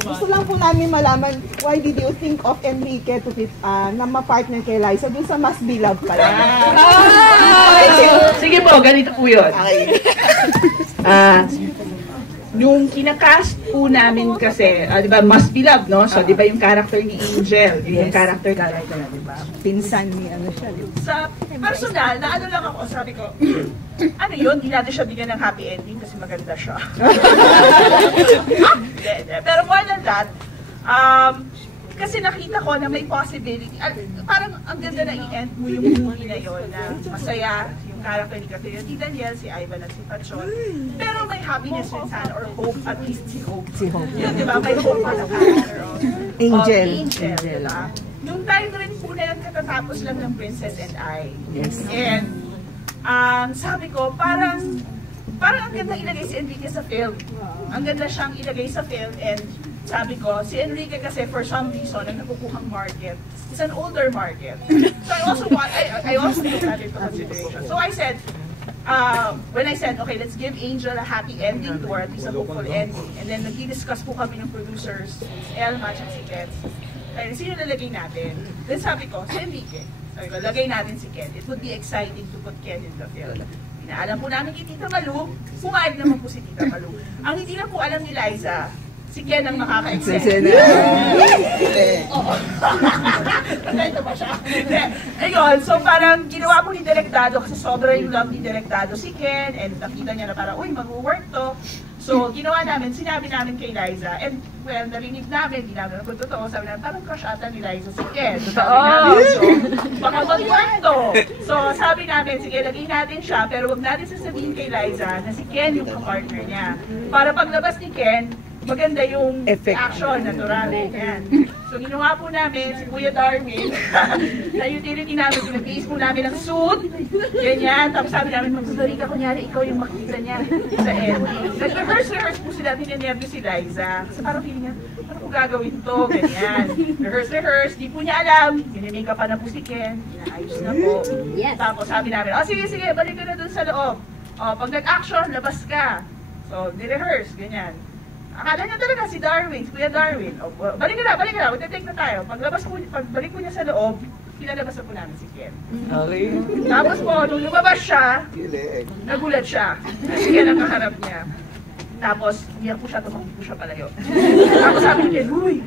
Gusto lang po namin malaman, why did you think of Enrique to na ma-partner kay Liza dun sa Must Be Loved pala? Sige po, ganito po yun. Nung kinakast po namin kasi, di ba, Must Be Loved, no? So, di ba yung character ni Angel, yung character na, di ba? Pinsan ni ano siya. Sa personal, na ano lang ako, sabi ko, ano yun, hindi natin siya bigyan ng happy ending kasi maganda siya. Pero more than that, kasi nakita ko na may possibility, parang ang ganda na i-end mo yung movie na yun, na masaya, yung character ni Catherine, si Daniel, si Ivan at si Pachon. Pero may happiness rin sana, or hope, at least si Hope. Si Hope. Yun, di ba? May hope pa na character of Angel. Diba? Nung time rin po na yun, katatapos lang ng Princess and I. Yes. And sabi ko, parang ang ganda ilagay si Enrique sa film. Ang ganda siyang ilagay sa film, and sabi ko, si Enrique kasi for some reason, ang nakukuhang market is an older market. So I also took that into consideration. So I said, when I said, okay, let's give Angel a happy ending to her, at least a hopeful ending. And then nag-discuss po kami ng producers, si Elma at si Ken. Kaya sino nalagay natin? Then sabi ko, si Enrique. Sabi ko, lagay natin si Ken. It would be exciting to put Ken in the film. Pinaalam po namin kay Tita Malu, pumayag naman po si Tita Malu. Ang hindi na po alam ni Liza, si Ken ang makaka-extend. Oo. Ito ba siya? Ayun, so parang ginawa po ni Direktado, kasi sobrang yung love ni Direktado si Ken, and nakita niya na parang, uy, mag-work to. So, ginawa namin, sinabi namin kay Liza, and well, narinig namin, hindi namin kung totoo, sabi namin, parang crush ata ni Liza si Ken. Sabi namin, so, baka mag-work to. So, sabi namin, sige, lagay natin siya, pero wag natin sasabihin kay Liza na si Ken yung partner niya. Para paglabas ni Ken, maganda yung action, natural. Yan. So, ginawa po namin si Kuya Darwin, na utility namin, pinag-base po namin ng suit, ganyan. Tapos sabi namin, magsusari ka, kunyari, ikaw yung makita niya sa ending. Nag-rehearse po sila, tinanebyo si Liza. Kasi parang feeling niya, ano ko gagawin to, ganyan. Rehearse, di po niya alam. Ginimika pa na po si Ken, inaayos na po. Tapos sabi namin, sige, balik ka na dun sa loob. Pag nag-action, labas ka. So, di-rehearse, ganyan. Akala niya talaga si Darwin, si Kuya Darwin. Balik ka na, magte-take na tayo. Pagbalik ko niya sa loob, pinalabas na po namin si Ken. Okay. Tapos po, nung lumabas siya, nagulat siya. Si Ken ang kaharap niya. Tapos, iyak po siya, tumakbo po siya palayo. Tapos sabi ni Ken, uy,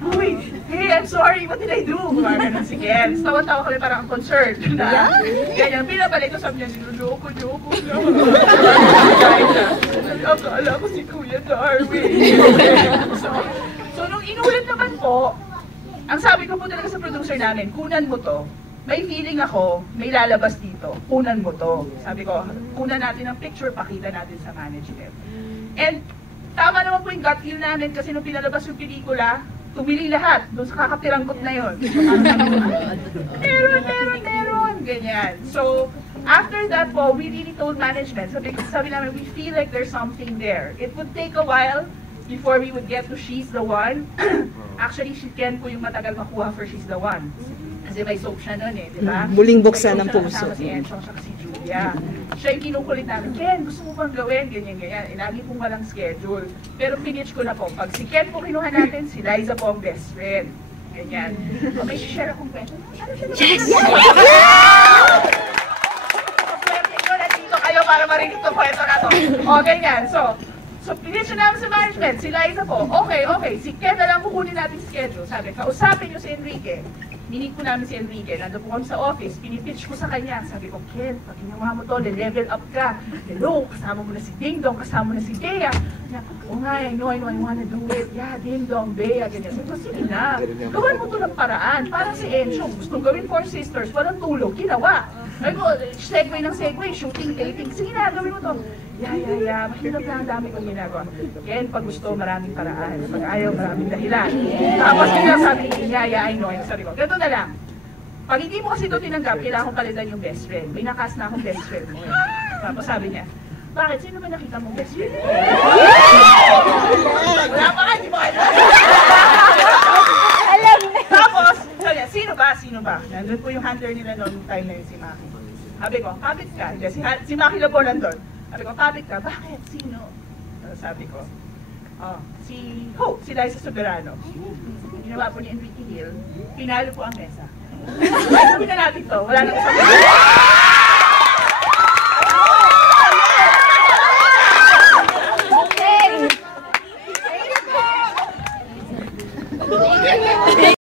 hey, I'm sorry, what did I do? Ganun si Ken. Tawa-tawa kami parang concerned. Ganyan, pinabalik ko, sabi niya, loko. Akala ko si Kuya Darwin. So, nung inulit naman po, ang sabi ko po talaga sa producer namin, kunan mo to. May feeling ako, may lalabas dito. Kunan mo to. Sabi ko, kunan natin ang picture, pakita natin sa management. And, tama naman po yung gut feel namin kasi nung pinalabas yung pelikula, tumili lahat doon sa kakatiranggot na yun. Meron, ganyan. So, after that po, we really told management, sabi namin, we feel like there's something there. It would take a while before we would get to She's the One. Actually, si Ken po yung matagal makuha for She's the One. Kasi may soap siya nun di ba? Muling buksan ng puso. Si Enchong, si Julia. Siya yung kinukulit namin, Ken, gusto mo bang gawin? Ganyan. Lagi pong walang schedule. Pero pinitch ko na po, pag si Ken po kinuha natin, si Liza po ang best friend. Ganyan. May share akong kwento. Yes! Nandito kayo para marinig itong kwento na to. Ganyan. So pinitch na namin sa management, si Liza po, okay, si Ken na lang kukunin natin sa schedule. Sabi, kausapin niyo si Enrique. Minig ko namin si Enrique, nandun po kami sa office, pinipitch ko sa kanya. Sabi ko, Ken, pag ginawa mo to, level up ka. Hello, kasama mo na si Ding Dong, kasama mo na si Bea. I know, I wanna do it. Yeah, Ding Dong, Bea, ganyan. Sabi ko, sige na, gawin mo to ng paraan. Parang si Encho, gustong gawin Four Sisters, walang tulog, ginawa. Sabi ko, segue, shooting, taping, sige na, gawin mo to. Yeah, mahirap na ang dami kong ginagawa. Ken, pag gusto, maraming paraan. Pag ayaw, maraming dahilan. Tapos kaya sabi niya, I know. Sabi ko, ganito na lang. Pag hindi mo kasi ito tinanggap, kailangan kong palitan yung best friend. May nakas na akong best friend mo. Tapos sabi niya, bakit? Sino ba nakita mong best friend? Wala pa ka, hindi mo alam. Tapos, sabi niya, sino ba? Nandun po yung hunter nila noong time na yun, si Maki. Sabi ko, kapit ka. Si Maki na po nandun. Sabi ko, kapit ka. Bakit? Sino? sabi ko, si Hope, si Liza Soberano. Ginawa po ni Enrique Hill, pinalo po ang mesa. Sabi na natin to, wala nang usapin.